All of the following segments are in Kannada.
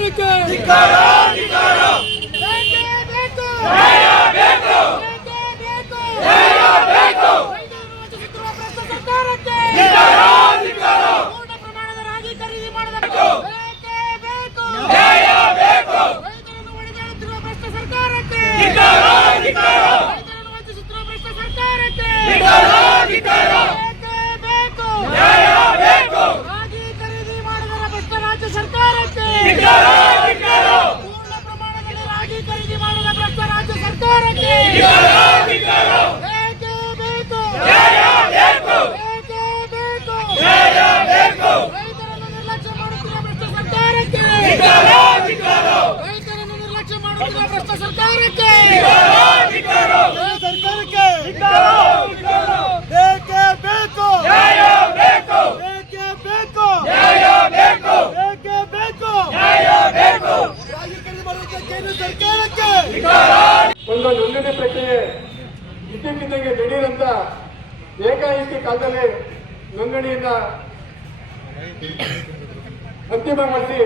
ಸರ್ಕಾರಕ್ಕೆ ಪೂರ್ಣ ಪ್ರಮಾಣದ ರಾಗಿ ಖರೀದಿ ಮಾಡಬೇಕು. ರೈತರನ್ನು ಹೊಡೆದಾಡುತ್ತಿರುವ ಭ್ರಷ್ಟ ಸರ್ಕಾರಕ್ಕೆ, ರೈತರನ್ನು ವಂಚಿಸುತ್ತಿರುವ ಭ್ರಷ್ಟ ಸರ್ಕಾರಕ್ಕೆ ರಾಗಿ ಖರೀದಿ ಮಾಡಿದ ಭ್ರಷ್ಟ ರಾಜ್ಯ ಸರ್ಕಾರಕ್ಕೆ, ಪೂರ್ಣ ಪ್ರಮಾಣದಲ್ಲಿ ರಾಗಿ ಖರೀದಿ ಮಾಡಿದ ಭ್ರಷ್ಟ ರಾಜ್ಯ ಸರ್ಕಾರಕ್ಕೆ ರೈತರನ್ನು ನಿರ್ಲಕ್ಷ್ಯ ಮಾಡುತ್ತಿರುವ ಭ್ರಷ್ಟ ಸರ್ಕಾರಕ್ಕೆ, ರೈತರನ್ನು ನಿರ್ಲಕ್ಷ್ಯ ಮಾಡುತ್ತಿರುವ ಭ್ರಷ್ಟ ಸರ್ಕಾರಕ್ಕೆ ಬೇಕೇ ಬೇಕು, ಬೇಕೇ ಬೇಕು ರಾಗಿ ಖರೀದಿ ಮಾಡೋದಕ್ಕೆ ಕೇಂದ್ರ ಸರ್ಕಾರಕ್ಕೆ. ಒಂದು ನೋಂದಣಿ ಪ್ರಕ್ರಿಯೆ ಇದ್ದಕ್ಕಿದ್ದಂಗೆ ದಿಢೀರಂತ ಏಕಾಏಕಿ ಕಾಲದಲ್ಲಿ ನೋಂದಣಿಯನ್ನ ಅಂತಿಮಗೊಳಿಸಿ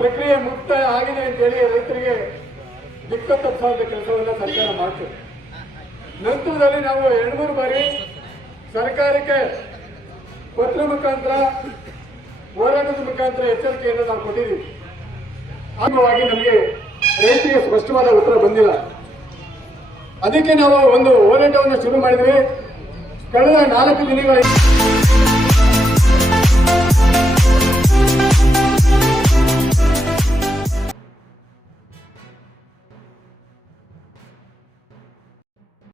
ಪ್ರಕ್ರಿಯೆ ಮುಕ್ತಾಯ ಆಗಿದೆ ಅಂತೇಳಿ ರೈತರಿಗೆ ದಿಕ್ಕು ತಪ್ಪಿಸುವಂತ ಕೆಲಸವನ್ನ ಸರ್ಕಾರ ಮಾಡ್ತದೆ. ನಂತರದಲ್ಲಿ ನಾವು 2-3 ಬಾರಿ ಸರ್ಕಾರಕ್ಕೆ ಪತ್ರ ಮುಖಾಂತರ ಹೋರಾಟದ ಮುಖಾಂತರ ಎಚ್ಚರಿಕೆಯನ್ನು ನಾವು ಕೊಟ್ಟಿದ್ದೀವಿ. ಅಂಗವಾಗಿ ನಮಗೆ ರೈತರಿಗೆ ಸ್ಪಷ್ಟವಾದ ಉತ್ತರ ಬಂದಿಲ್ಲ. ಅದಕ್ಕೆ ನಾವು ಒಂದು ಹೋರಾಟವನ್ನು ಶುರು ಮಾಡಿದ್ವಿ. ಕಳೆದ 4 ದಿನಗಳ